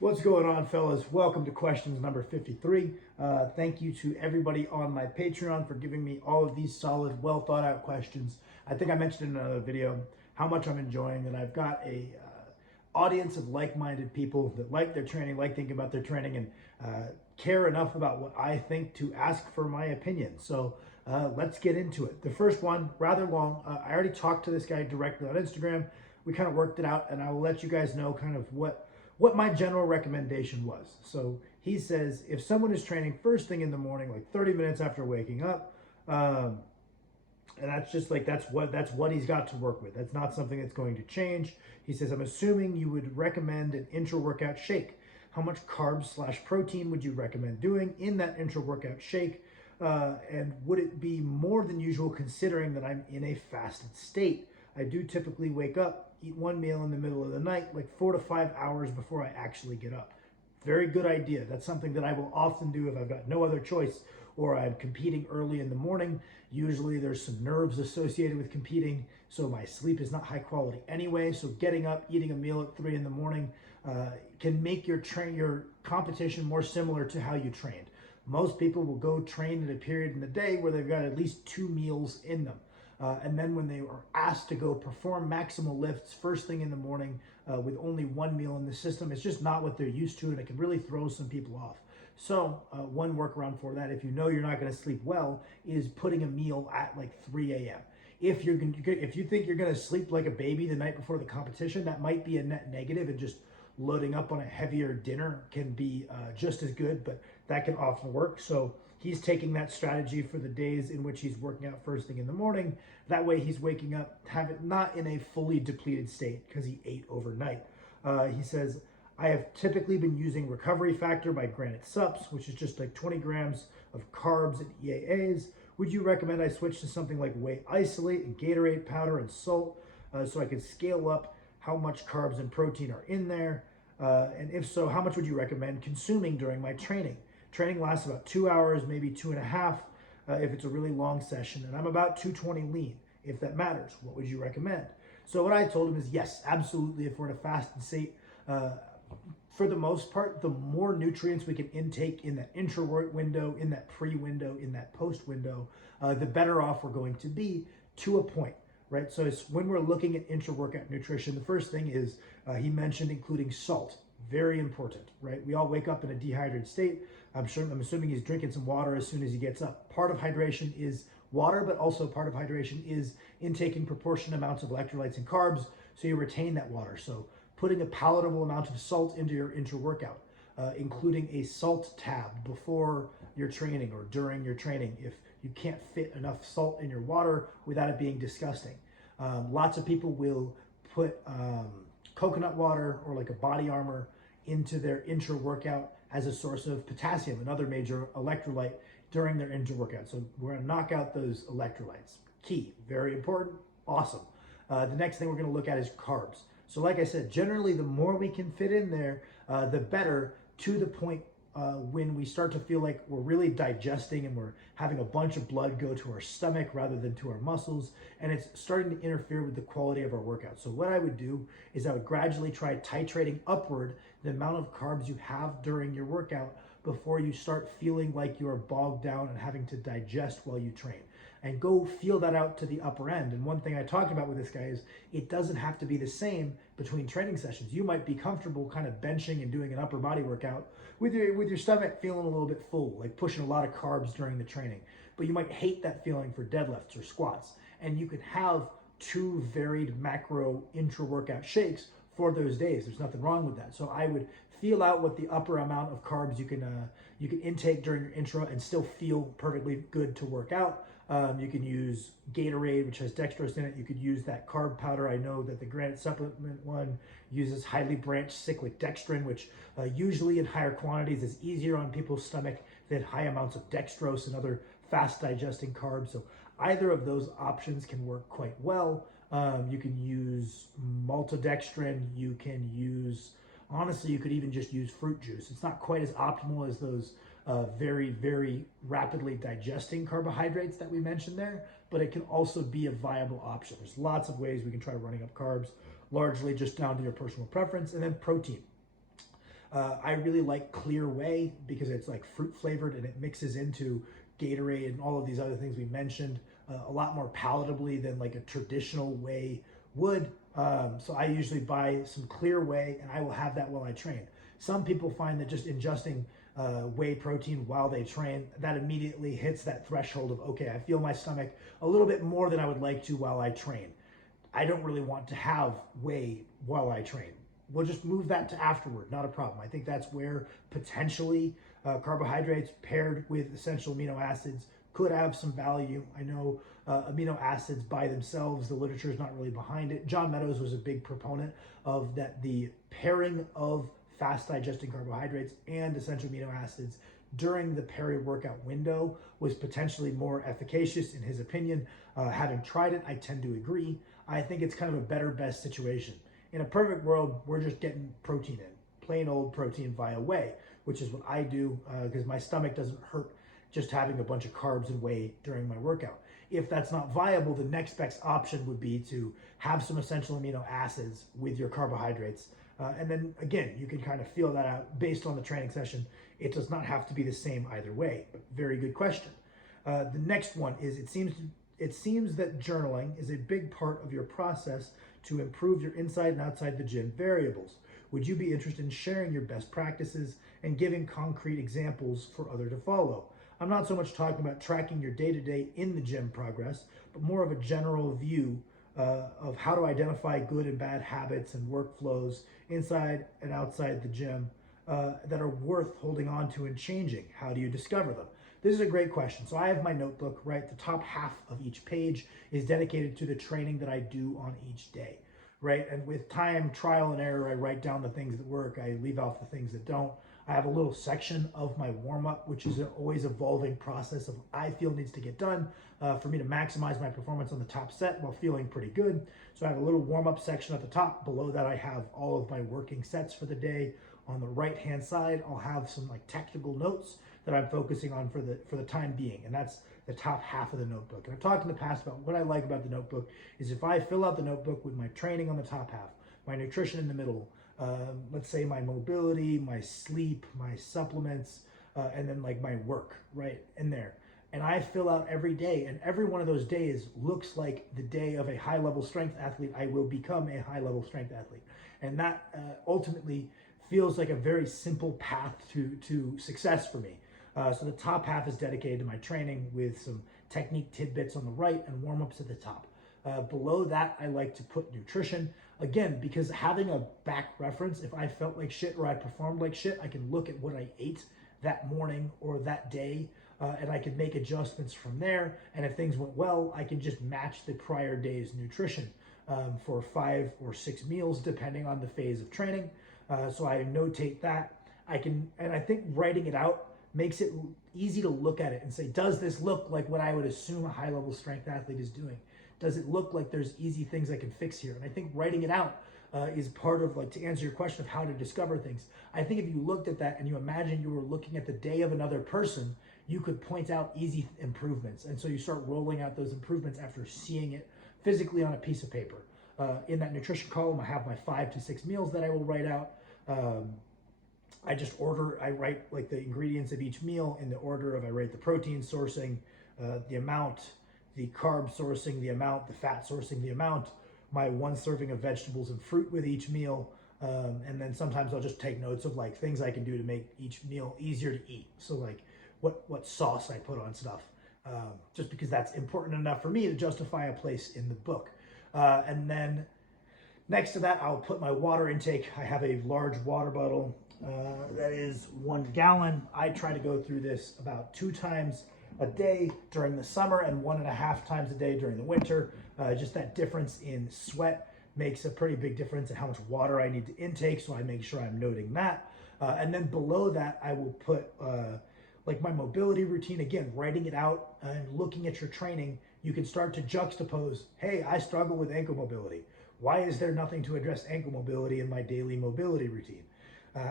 What's going on, fellas? Welcome to questions number 53. Thank you to everybody on my Patreon for giving me all of these solid, well thought out questions. I think I mentioned in another video how much I'm enjoying that I've got a audience of like-minded people that like their training, like thinking about their training, and care enough about what I think to ask for my opinion. So let's get into it. The first one, rather long. I already talked to this guy directly on Instagram. We kind of worked it out, and I will let you guys know kind of what my general recommendation was. So he says, if someone is training first thing in the morning, like 30 minutes after waking up, and that's just like, that's what he's got to work with. That's not something that's going to change. He says, I'm assuming you would recommend an intra-workout shake. How much carbs/protein would you recommend doing in that intra-workout shake? And would it be more than usual considering that I'm in a fasted state? I do typically wake up, eat one meal in the middle of the night, like 4 to 5 hours before I actually get up. Very good idea. That's something that I will often do if I've got no other choice or I'm competing early in the morning. Usually there's some nerves associated with competing, so my sleep is not high quality anyway. So getting up, eating a meal at 3 in the morning can make your competition more similar to how you trained. Most people will go train at a period in the day where they've got at least 2 meals in them. And then when they are asked to go perform maximal lifts first thing in the morning with only 1 meal in the system, it's just not what they're used to, and it can really throw some people off. So one workaround for that, if you know you're not going to sleep well, is putting a meal at like 3 a.m. If you think you're going to sleep like a baby the night before the competition, that might be a net negative, and just loading up on a heavier dinner can be just as good, but that can often work. So he's taking that strategy for the days in which he's working out first thing in the morning. That way he's waking up, not in a fully depleted state because he ate overnight. He says, I have typically been using Recovery Factor by Granite Sups, which is just like 20 grams of carbs and EAAs. Would you recommend I switch to something like Whey Isolate and Gatorade powder and salt so I can scale up how much carbs and protein are in there? And if so, how much would you recommend consuming during my training? Training lasts about 2 hours, maybe 2.5 if it's a really long session, and I'm about 220 lean, if that matters. What would you recommend? So what I told him is yes, absolutely. If we're in a fasted state, for the most part, the more nutrients we can intake in that intra-work window, in that pre-window, in that post-window, the better off we're going to be to a point, right? So it's when we're looking at intra-workout nutrition, the first thing is he mentioned including salt. Very important, right? We all wake up in a dehydrated state. I'm assuming he's drinking some water as soon as he gets up. Part of hydration is water, but also part of hydration is intaking proportionate amounts of electrolytes and carbs so you retain that water. So putting a palatable amount of salt into your intra-workout, including a salt tab before your training or during your training if you can't fit enough salt in your water without it being disgusting. Lots of people will put coconut water or like a body armor into their intra-workout as a source of potassium, another major electrolyte, during their intra-workout. So we're gonna knock out those electrolytes. Key, very important, awesome. The next thing we're gonna look at is carbs. So like I said, generally the more we can fit in there, the better, to the point when we start to feel like we're really digesting and we're having a bunch of blood go to our stomach rather than to our muscles, and it's starting to interfere with the quality of our workout. So what I would do is I would gradually try titrating upward the amount of carbs you have during your workout before you start feeling like you're bogged down and having to digest while you train. And go feel that out to the upper end. And one thing I talked about with this guy is it doesn't have to be the same between training sessions. You might be comfortable kind of benching and doing an upper body workout with your stomach feeling a little bit full, like pushing a lot of carbs during the training. But you might hate that feeling for deadlifts or squats. And you could have 2 varied macro intra-workout shakes for those days. There's nothing wrong with that. So I would feel out what the upper amount of carbs you can intake during your intro and still feel perfectly good to work out. You can use Gatorade, which has dextrose in it. You could use that carb powder. I know that the Granite supplement one uses highly branched cyclic dextrin, which usually in higher quantities is easier on people's stomach than high amounts of dextrose and other fast digesting carbs. So either of those options can work quite well. You can use maltodextrin. You can use, honestly, you could even just use fruit juice. It's not quite as optimal as those very, very rapidly digesting carbohydrates that we mentioned there, but it can also be a viable option. There's lots of ways we can try running up carbs, largely just down to your personal preference. And then protein. I really like Clear Whey because it's like fruit flavored and it mixes into Gatorade and all of these other things we mentioned a lot more palatably than like a traditional whey would. So I usually buy some Clear Whey and I will have that while I train. Some people find that just ingesting whey protein while they train, that immediately hits that threshold of, okay, I feel my stomach a little bit more than I would like to while I train. I don't really want to have whey while I train. We'll just move that to afterward, not a problem. I think that's where potentially carbohydrates paired with essential amino acids could have some value. I know amino acids by themselves, the literature is not really behind it. John Meadows was a big proponent of that, the pairing of fast digesting carbohydrates and essential amino acids during the peri-workout window was potentially more efficacious in his opinion. Having tried it, I tend to agree. I think it's kind of a better, best situation. In a perfect world, we're just getting protein in, plain old protein via whey, which is what I do because my stomach doesn't hurt just having a bunch of carbs and whey during my workout. If that's not viable, the next best option would be to have some essential amino acids with your carbohydrates. And then again, you can kind of feel that out based on the training session. It does not have to be the same either way, but very good question. The next one is, it seems that journaling is a big part of your process to improve your inside and outside the gym variables. Would you be interested in sharing your best practices and giving concrete examples for others to follow? I'm not so much talking about tracking your day-to-day in the gym progress, but more of a general view of how to identify good and bad habits and workflows inside and outside the gym that are worth holding on to and changing. How do you discover them? This is a great question. So I have my notebook, right? The top half of each page is dedicated to the training that I do on each day, right? And with time, trial and error, I write down the things that work. I leave out the things that don't. I have a little section of my warm-up, which is an always evolving process of what I feel needs to get done for me to maximize my performance on the top set while feeling pretty good. So I have a little warm-up section at the top. Below that, I have all of my working sets for the day. On the right-hand side, I'll have some like tactical notes that I'm focusing on for the time being, and that's the top half of the notebook. And I've talked in the past about what I like about the notebook is if I fill out the notebook with my training on the top half, my nutrition in the middle, let's say my mobility, my sleep, my supplements, and then like my work right in there. And I fill out every day, and every one of those days looks like the day of a high-level strength athlete. I will become a high-level strength athlete. And that ultimately feels like a very simple path to success for me. So the top half is dedicated to my training with some technique tidbits on the right and warm-ups at the top. Below that, I like to put nutrition. Again, because having a back reference, if I felt like shit or I performed like shit, I can look at what I ate that morning or that day, and I can make adjustments from there. And if things went well, I can just match the prior day's nutrition for 5 or 6 meals, depending on the phase of training. So I notate that. And I think writing it out makes it easy to look at it and say, does this look like what I would assume a high-level strength athlete is doing? Does it look like there's easy things I can fix here? And I think writing it out is part of, like, to answer your question of how to discover things. I think if you looked at that and you imagine you were looking at the day of another person, you could point out easy improvements. And so you start rolling out those improvements after seeing it physically on a piece of paper. In that nutrition column, I have my 5 to 6 meals that I will write out. I write like the ingredients of each meal in the order of, I write the protein sourcing, the amount, the carb sourcing, the amount, the fat sourcing, the amount, my 1 serving of vegetables and fruit with each meal. And then sometimes I'll just take notes of like things I can do to make each meal easier to eat. So like what sauce I put on stuff, just because that's important enough for me to justify a place in the book. And then next to that, I'll put my water intake. I have a large water bottle that is 1 gallon. I try to go through this about 2 times a day during the summer and 1.5 times a day during the winter. Just that difference in sweat makes a pretty big difference in how much water I need to intake, so I make sure I'm noting that. And then below that, I will put like my mobility routine. Again, writing it out and looking at your training, you can start to juxtapose, hey, I struggle with ankle mobility. Why is there nothing to address ankle mobility in my daily mobility routine?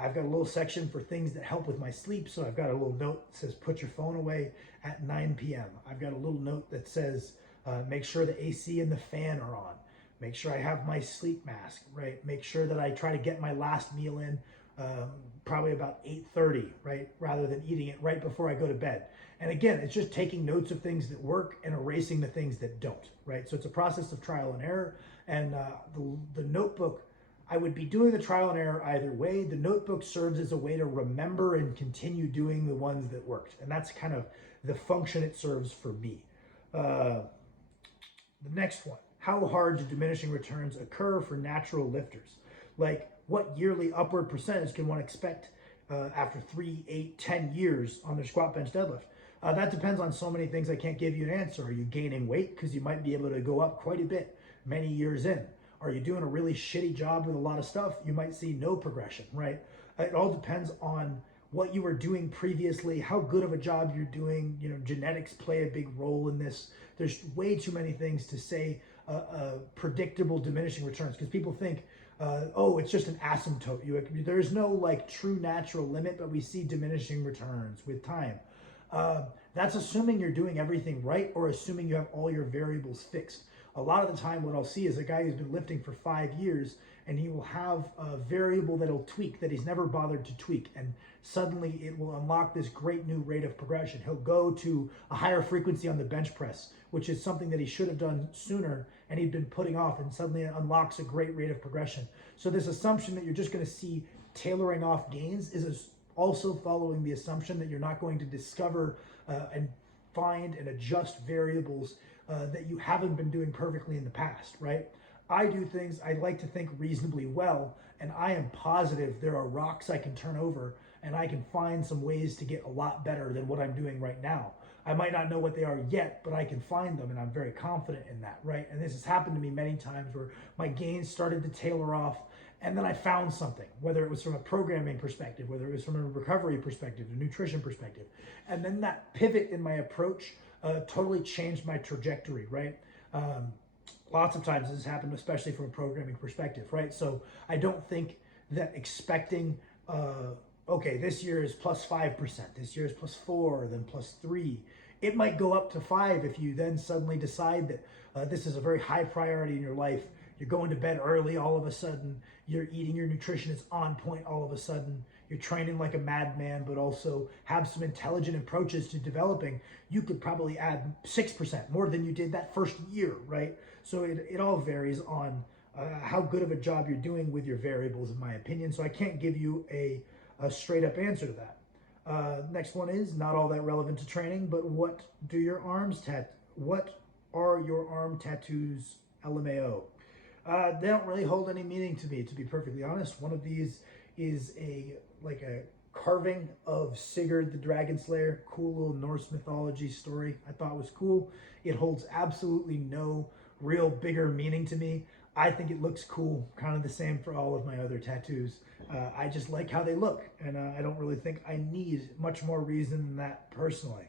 I've got a little section for things that help with my sleep. So I've got a little note that says, put your phone away at 9 p.m. I've got a little note that says, make sure the AC and the fan are on. Make sure I have my sleep mask, right? Make sure that I try to get my last meal in probably about 8:30, right? Rather than eating it right before I go to bed. And again, it's just taking notes of things that work and erasing the things that don't, right? So it's a process of trial and error. And the notebook, I would be doing the trial and error either way. The notebook serves as a way to remember and continue doing the ones that worked. And that's kind of the function it serves for me. The next one, how hard do diminishing returns occur for natural lifters? Like, what yearly upward percentage can one expect after 3, 8, 10 years on their squat, bench, deadlift? That depends on so many things. I can't give you an answer. Are you gaining weight? Because you might be able to go up quite a bit many years in. Are you doing a really shitty job with a lot of stuff? You might see no progression, right? It all depends on what you were doing previously, how good of a job you're doing. You know, genetics play a big role in this. There's way too many things to say predictable diminishing returns, because people think, oh, it's just an asymptote. There's no like true natural limit, but we see diminishing returns with time. That's assuming you're doing everything right, or assuming you have all your variables fixed. A lot of the time what I'll see is a guy who's been lifting for 5 years, and he will have a variable that'll tweak that he's never bothered to tweak, and suddenly it will unlock this great new rate of progression. He'll go to a higher frequency on the bench press, which is something that he should have done sooner and he'd been putting off, and suddenly it unlocks a great rate of progression. So this assumption that you're just going to see tailoring off gains is also following the assumption that you're not going to discover and find and adjust variables that you haven't been doing perfectly in the past, right? I do things, I like to think reasonably well, and I am positive there are rocks I can turn over and I can find some ways to get a lot better than what I'm doing right now. I might not know what they are yet, but I can find them, and I'm very confident in that, right? And this has happened to me many times where my gains started to tailor off, and then I found something, whether it was from a programming perspective, whether it was from a recovery perspective, a nutrition perspective. And then that pivot in my approach totally changed my trajectory, right? Lots of times this has happened, especially from a programming perspective, right? So I don't think that expecting, okay, this year is plus 5%, this year is plus 4, then plus 3. It might go up to 5 if you then suddenly decide that this is a very high priority in your life. You're going to bed early all of a sudden. You're eating, your nutrition is on point all of a sudden. You're training like a madman, but also have some intelligent approaches to developing. You could probably add 6% more than you did that first year, right? So it all varies on how good of a job you're doing with your variables, in my opinion. So I can't give you a straight up answer to that. Next one is not all that relevant to training, but what are your arm tattoos LMAO? They don't really hold any meaning to me, to be perfectly honest. One of these is a carving of Sigurd the Dragon Slayer, cool little Norse mythology story. I thought it was cool. It holds absolutely no real bigger meaning to me. I think it looks cool, kind of the same for all of my other tattoos. I just like how they look, and I don't really think I need much more reason than that personally.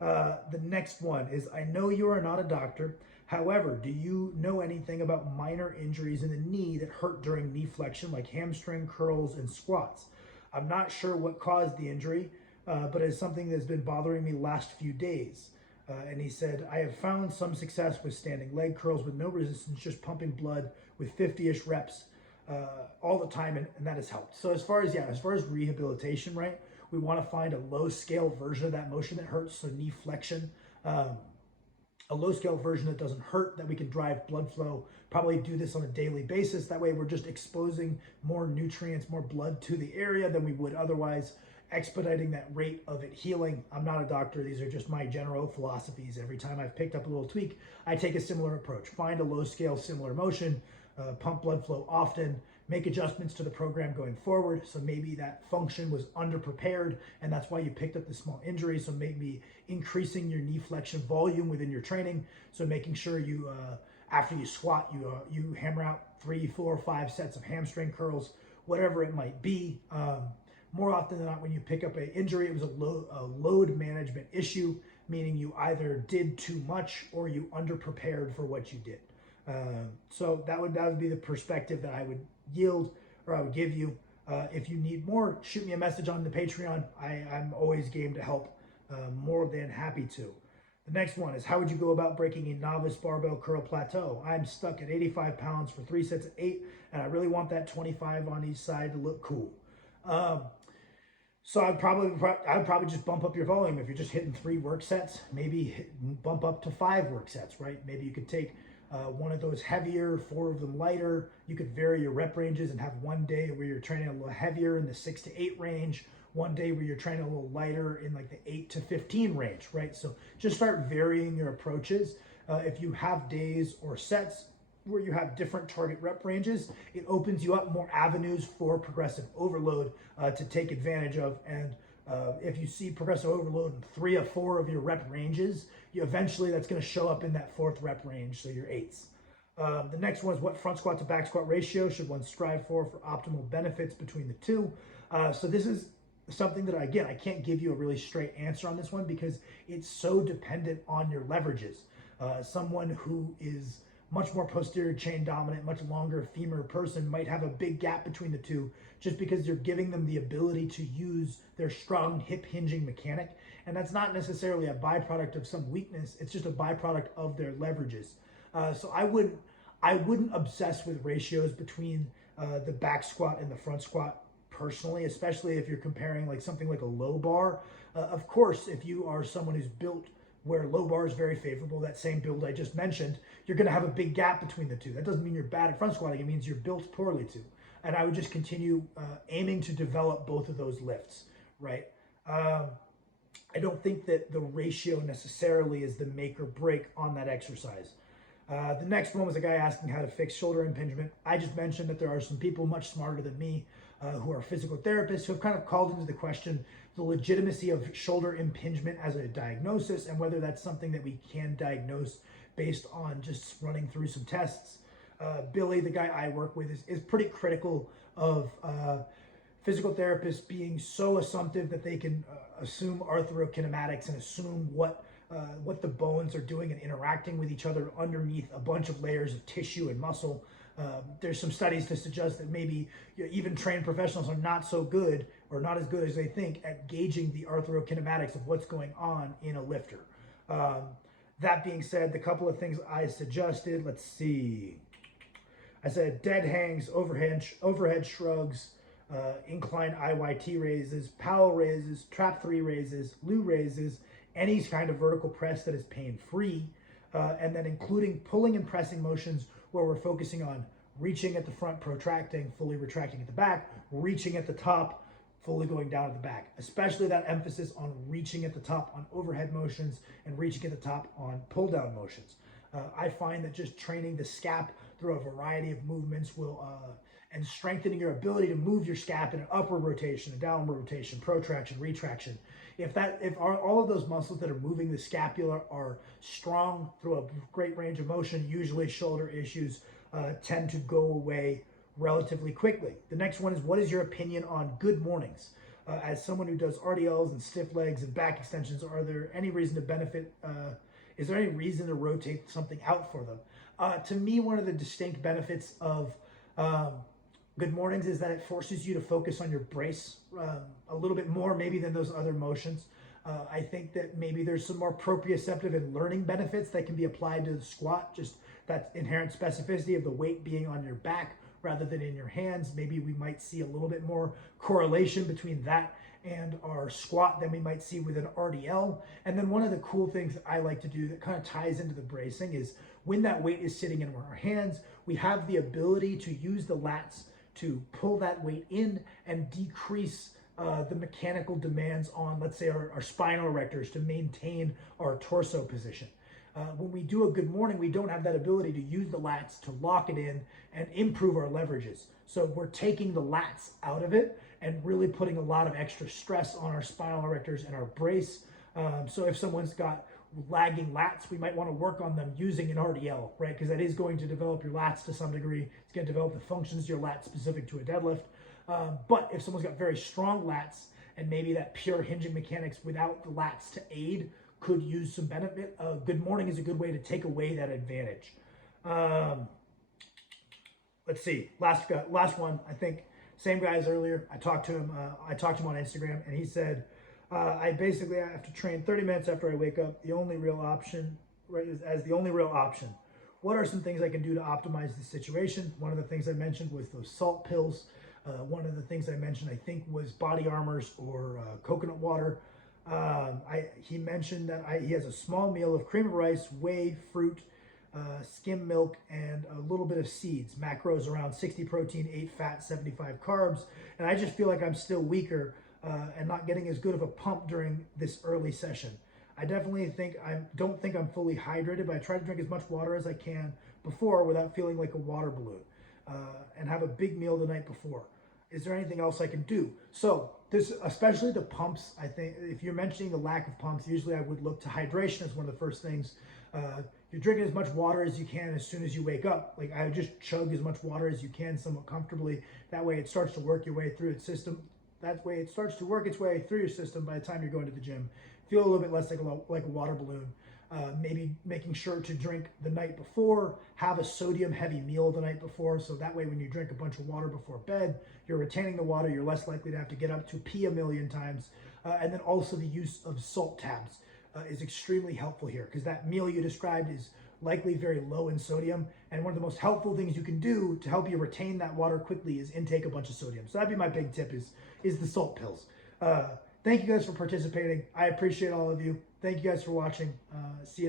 The next one is, I know you are not a doctor. However, do you know anything about minor injuries in the knee that hurt during knee flexion, like hamstring, curls, and squats? I'm not sure what caused the injury, but it's something that's been bothering me the last few days. And he said, I have found some success with standing leg curls with no resistance, just pumping blood with 50-ish reps all the time, and that has helped. So as far as rehabilitation, right, we want to find a low-scale version of that motion that hurts, so knee flexion. A low-scale version that doesn't hurt, that we can drive blood flow, probably do this on a daily basis. That way we're just exposing more nutrients, more blood to the area than we would otherwise, expediting that rate of it healing. I'm not a doctor. These are just my general philosophies. Every time I've picked up a little tweak, I take a similar approach. Find a low-scale similar motion, pump blood flow often, make adjustments to the program going forward. So maybe that function was underprepared, and that's why you picked up the small injury. So maybe increasing your knee flexion volume within your training. So making sure you, after you squat, you hammer out 3, 4, 5 sets of hamstring curls, whatever it might be. More often than not, when you pick up an injury, it was a load management issue, meaning you either did too much or you underprepared for what you did. So that would be the perspective that I would yield, or I would give you. If you need more, shoot me a message on the Patreon. I'm always game to help, more than happy to. The next one is, how would you go about breaking a novice barbell curl plateau? I'm stuck at 85 pounds for 3 sets of 8, and I really want that 25 on each side to look cool. So I'd probably just bump up your volume. If you're just hitting 3 work sets, maybe bump up to 5 work sets, right? Maybe you could take one of those heavier, 4 of them lighter. You could vary your rep ranges and have one day where you're training a little heavier in the 6 to 8 range, one day where you're training a little lighter in like the 8 to 15 range, right? So just start varying your approaches. If you have days or sets where you have different target rep ranges, it opens you up more avenues for progressive overload to take advantage of. And if you see progressive overload in 3 or 4 of your rep ranges, eventually that's going to show up in that 4th rep range, so your 8s. The next one is, what front squat to back squat ratio should one strive for optimal benefits between the two? So this is something that, again, I can't give you a really straight answer on this one because it's so dependent on your leverages. Someone who is much more posterior chain dominant, much longer femur person might have a big gap between the two just because you're giving them the ability to use their strong hip hinging mechanic. And that's not necessarily a byproduct of some weakness. It's just a byproduct of their leverages. So I wouldn't obsess with ratios between the back squat and the front squat personally, especially if you're comparing like something like a low bar. Of course, if you are someone who's built where low bar is very favorable, that same build I just mentioned, you're going to have a big gap between the two. That doesn't mean you're bad at front squatting. It means you're built poorly too. And I would just continue aiming to develop both of those lifts, right? I don't think that the ratio necessarily is the make or break on that exercise. The next one was a guy asking how to fix shoulder impingement. I just mentioned that there are some people much smarter than me who are physical therapists who have kind of called into the question the legitimacy of shoulder impingement as a diagnosis and whether that's something that we can diagnose based on just running through some tests. Billy, the guy I work with, is pretty critical of physical therapists being so assumptive that they can assume arthrokinematics and assume what the bones are doing and interacting with each other underneath a bunch of layers of tissue and muscle. There's some studies to suggest that maybe even trained professionals are not so good or not as good as they think at gauging the arthrokinematics of what's going on in a lifter. That being said, the couple of things I suggested, let's see. I said dead hangs, overhead shrugs, incline IYT raises, Powell raises, trap 3 raises, Lou raises, any kind of vertical press that is pain-free, and then including pulling and pressing motions where we're focusing on reaching at the front, protracting, fully retracting at the back, reaching at the top, fully going down at the back, especially that emphasis on reaching at the top on overhead motions and reaching at the top on pull down motions. I find that just training the scap through a variety of movements will, and strengthening your ability to move your scap in an upward rotation, a downward rotation, protraction, retraction. If all of those muscles that are moving the scapula are strong through a great range of motion, usually shoulder issues tend to go away relatively quickly. The next one is, what is your opinion on good mornings? As someone who does RDLs and stiff legs and back extensions, are there any reason to benefit? Is there any reason to rotate something out for them? To me, one of the distinct benefits of good mornings is that it forces you to focus on your brace a little bit more maybe than those other motions. I think that maybe there's some more proprioceptive and learning benefits that can be applied to the squat, just that inherent specificity of the weight being on your back rather than in your hands. Maybe we might see a little bit more correlation between that and our squat than we might see with an RDL. And then one of the cool things that I like to do that kind of ties into the bracing is when that weight is sitting in our hands, we have the ability to use the lats to pull that weight in and decrease the mechanical demands on, let's say, our spinal erectors to maintain our torso position. When we do a good morning, we don't have that ability to use the lats to lock it in and improve our leverages. So we're taking the lats out of it and really putting a lot of extra stress on our spinal erectors and our brace. So if someone's got lagging lats, we might want to work on them using an RDL, right? Because that is going to develop your lats to some degree. It's going to develop the functions of your lats specific to a deadlift. But if someone's got very strong lats and maybe that pure hinging mechanics without the lats to aid could use some benefit, good morning is a good way to take away that advantage. Let's see, last one, I think, same guy as earlier. I talked to him on Instagram, and he said, I basically have to train 30 minutes after I wake up. The only real option, right, as the only real option. What are some things I can do to optimize the situation? One of the things I mentioned was those salt pills. One of the things I mentioned, I think, was body armors or coconut water. He mentioned that he has a small meal of cream of rice, whey, fruit, skim milk, and a little bit of seeds. Macros around 60 protein, 8 fat, 75 carbs. And I just feel like I'm still weaker and not getting as good of a pump during this early session. I definitely don't think I'm fully hydrated, but I try to drink as much water as I can before without feeling like a water balloon, and have a big meal the night before. Is there anything else I can do? So this, especially the pumps, I think if you're mentioning the lack of pumps, usually I would look to hydration as one of the first things. You're drinking as much water as you can as soon as you wake up. Like, I would just chug as much water as you can somewhat comfortably. That way it starts to work your way through its system. That way it starts to work its way through your system by the time you're going to the gym. Feel a little bit less like a water balloon. Maybe making sure to drink the night before, have a sodium heavy meal the night before, so that way when you drink a bunch of water before bed, you're retaining the water, you're less likely to have to get up to pee a million times. And then also the use of salt tabs is extremely helpful here, because that meal you described is likely very low in sodium, and one of the most helpful things you can do to help you retain that water quickly is intake a bunch of sodium. So that'd be my big tip, is the salt pills. Thank you guys for participating. I appreciate all of you. Thank you guys for watching. See you.